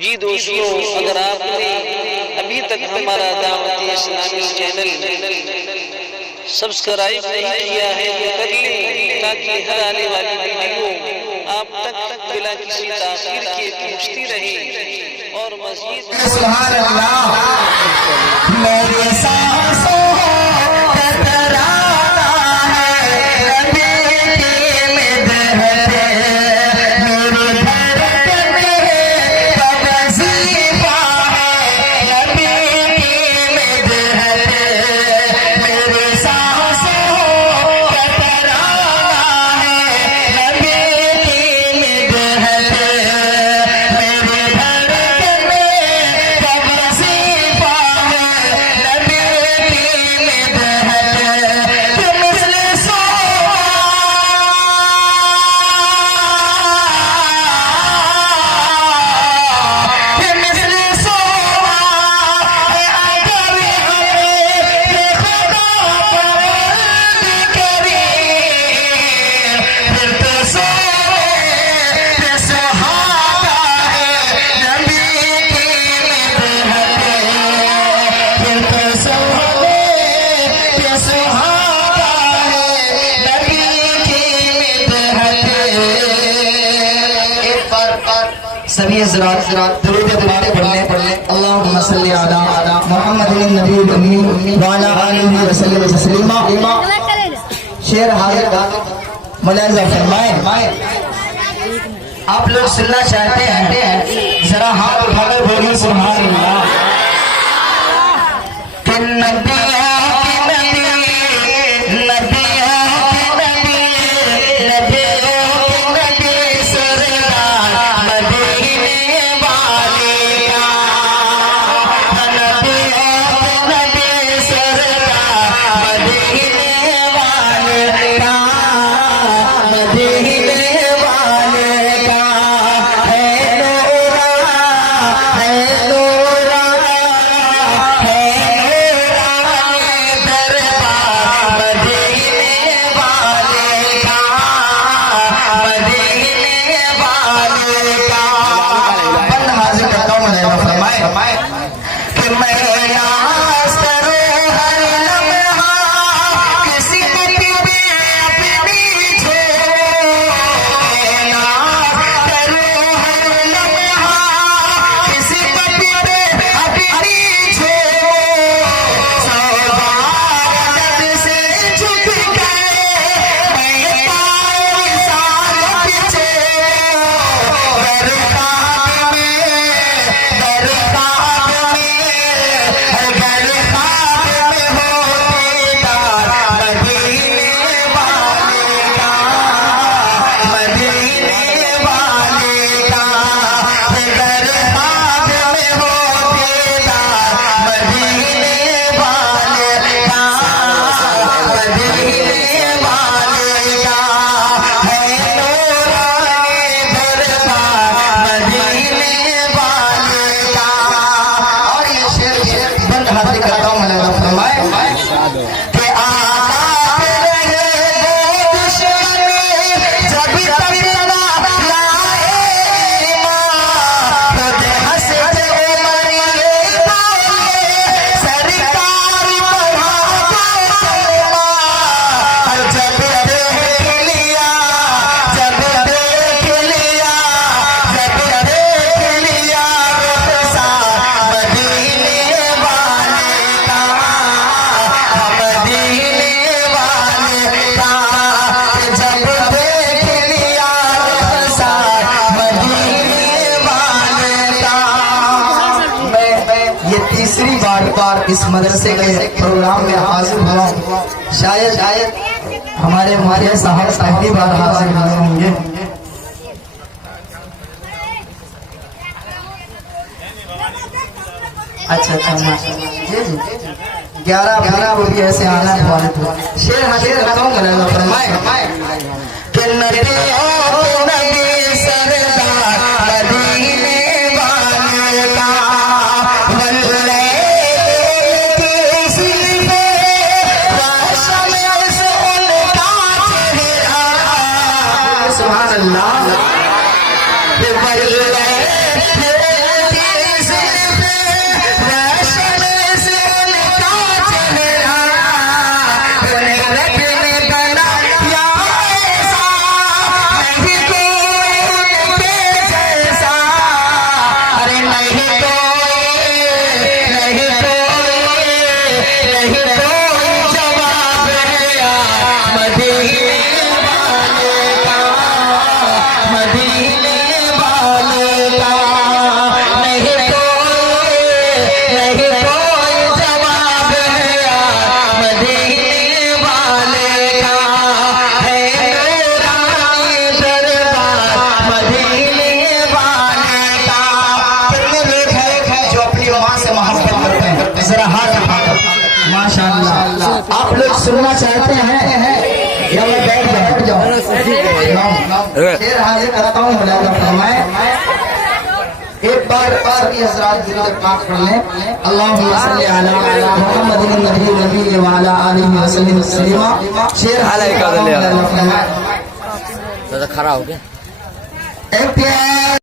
जी दोस्तों, अगर आपने अभी तक हमारा दावत इस्लामी चैनल सब्सक्राइब नहीं किया है तो कर लें, ताकि हर आने वाली वीडियो आप तक बिना किसी ताखीर के पहुंचती रहे। और मज़ीद सुभान अल्लाह मेरे सांसों सभी हज़रात दुरूद पढ़ ले अल्लाहुम्मा सल्ली अला मुहम्मदिन नबील उम्मी व अला आलिहि व सल्लम तस्लीमा। शेर हाजिर मुलाज़ा फरमाए। आप लोग सुनना चाहते हैं, जरा हाथ उठाकर बोलिए सुभान अल्लाह। इस मदरसे के प्रोग्राम में हाजिर हुआ, शायद हमारे साहब पहली बार हाजिर हुए होंगे। अच्छा जी 11 को भी ऐसे आना है। शेर हाजिर करता हूँ फरमाए सुभान अल्लाह। आप लोग सुनना चाहते हैं या मैं बैठ जाऊं? शेर हाजिर करता हूँ, मुलाज़ा फरमाए। एक बार सभी हज़रात दुरूद पाक पढ़ लें। अल्लाहुम्मा सल्ली अला मुहम्मदिन नबील नबी व अला आलिहि व सल्लिम तस्लीमा। शेर हाजिर करता हूँ, मुलाज़ा फरमाए। खड़ा हो गया। ए प्यार